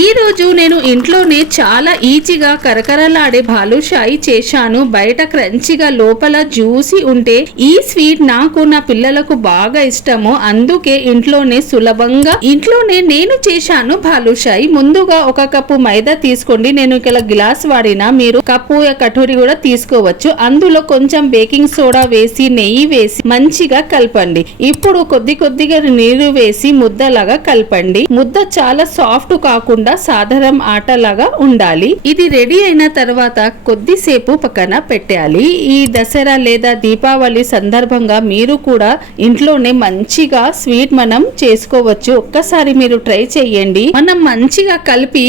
ఈ రోజు నేను ఇంట్లోనే చాలా ఈజీగా కరకరలాడే బాలుషాయి చేశాను. బయట క్రంచిగా లోపల జ్యూసీ ఉంటే ఈ స్వీట్ నాకు నా పిల్లలకు బాగా ఇష్టము. అందుకే ఇంట్లోనే నేను చేశాను బాలుషాయి. ముందుగా ఒక కప్పు మైదా తీసుకోండి. నేను ఇక్కడ గ్లాస్ వాడినా, మీరు కప్పు కటోరీ కూడా తీసుకోవచ్చు. అందులో కొంచెం బేకింగ్ సోడా వేసి నెయ్యి వేసి మంచిగా కలపండి. ఇప్పుడు కొద్దిగా నీరు వేసి ముద్దలాగా కలపండి. ముద్ద చాలా సాఫ్ట్ కాకుండా సాధారణ ఆటలాగా ఉండాలి. ఇది రెడీ అయిన తర్వాత కొద్దిసేపు పక్కన పెట్టాలి. ఈ దసరా లేదా దీపావళి సందర్భంగా మీరు కూడా ఇంట్లోనే మంచిగా స్వీట్ మనం చేసుకోవచ్చు. ఒక్కసారి మీరు ట్రై చేయండి. మనం మంచిగా కలిపి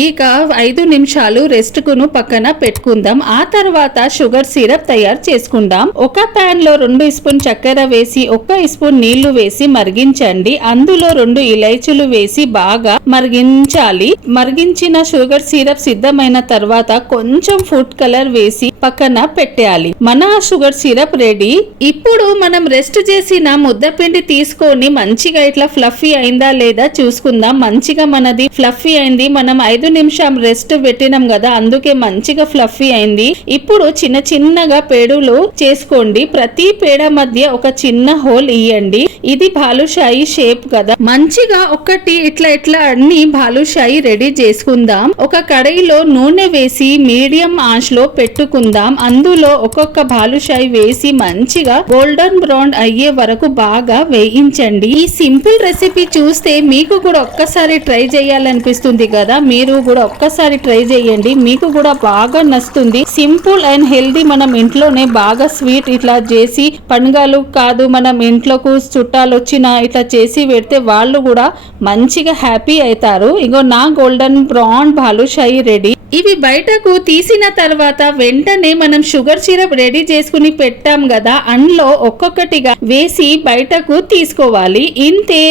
5 నిమిషాలు రెస్ట్ కును పక్కన పెట్టుకుందాం. ఆ తర్వాత షుగర్ సిరప్ తయారు చేసుకుందాం. ఒక పాన్ లో 2 స్పూన్ చక్కెర వేసి 1 స్పూన్ నీళ్లు వేసి మరిగించండి. అందులో 2 ఇలైచీలు వేసి బాగా మరిగించాలి. మరిగించిన షుగర్ సిరప్ సిద్ధమైన తర్వాత కొంచెం ఫుడ్ కలర్ వేసి పక్కన పెట్టాలి. మన షుగర్ సిరప్ రెడీ. ఇప్పుడు మనం రెస్ట్ చేసిన ముద్దపిండి తీసుకొని మంచిగా ఇట్లా ఫ్లఫీ అయిందా లేదా చూసుకుందాం. మంచిగా మనది ఫ్లఫీ అయింది. మనం 5 నిమిషం రెస్ట్ పెట్టినాం కదా, అందుకే మంచిగా ఫ్లఫీ అయింది. ఇప్పుడు చిన్నగా పేడులు చేసుకోండి. ప్రతి పేడ మధ్య ఒక చిన్న హోల్ ఇయ్యండి. ఇది బాలుషాయి షేప్ కదా. మంచిగా ఒకటి ఇట్లా అన్ని బాలుషాయి రెడీ చేసుకుందాం. ఒక కడాయిలో నూనె వేసి మీడియం ఆంచ్ లో పెట్టుకుందాం. అందులో ఒక్కొక్క బాలుషాయి వేసి మంచిగా గోల్డెన్ బ్రౌన్ అయ్యే వరకు బాగా వేయించండి. ఈ సింపుల్ రెసిపీ చూస్తే మీకు కూడా ఒక్కసారి ట్రై చేయాలనిపిస్తుంది కదా. మీరు కూడా ఒక్కసారి ట్రై చేయండి. మీకు కూడా బాగా నచ్చుతుంది. Simple and healthy. మనం ఇంట్లోనే బాగా స్వీట్ ఇట్లా చేసి, పండుగలు కాదు మనం ఇంట్లోకి చుట్టాలు వచ్చినా ఇట్లా చేసి పెడితే వాళ్ళు కూడా మంచిగా హ్యాపీ అవుతారు. ఇగో నా గోల్డెన్ బ్రౌన్ బాలుషాయి రెడీ. ఇవి బయటకు తీసిన తర్వాత వెంటనే మనం షుగర్ సిరప్ రెడీ చేసుకుని పెట్టాం కదా, అందులో ఒక్కొక్కటిగా వేసి బయటకు తీసుకోవాలి. ఇంతే,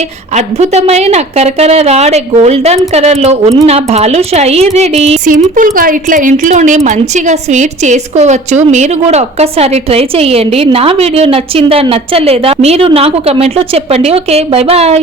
అద్భుతమైన కరకరలాడే గోల్డెన్ కలర్ లో ఉన్న బాలుషాయి రెడీ. సింపుల్ గా ఇట్లా ఇంట్లోనే మంచిగా స్వీట్ చేసుకోవచ్చు. మీరు కూడా ఒక్కసారి ట్రై చేయండి. నా వీడియో నచ్చిందా నచ్చలేదా మీరు నాకు కమెంట్ లో చెప్పండి. Okay, bye bye.